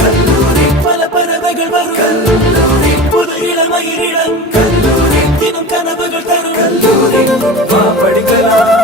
கல்லூரி பல பறவைகள் வரும் கல்லூரி புது இளமயிரிடம் கல்லூரி தினம் கனவுகள் தரும் கல்லூரி படிக்கலாம்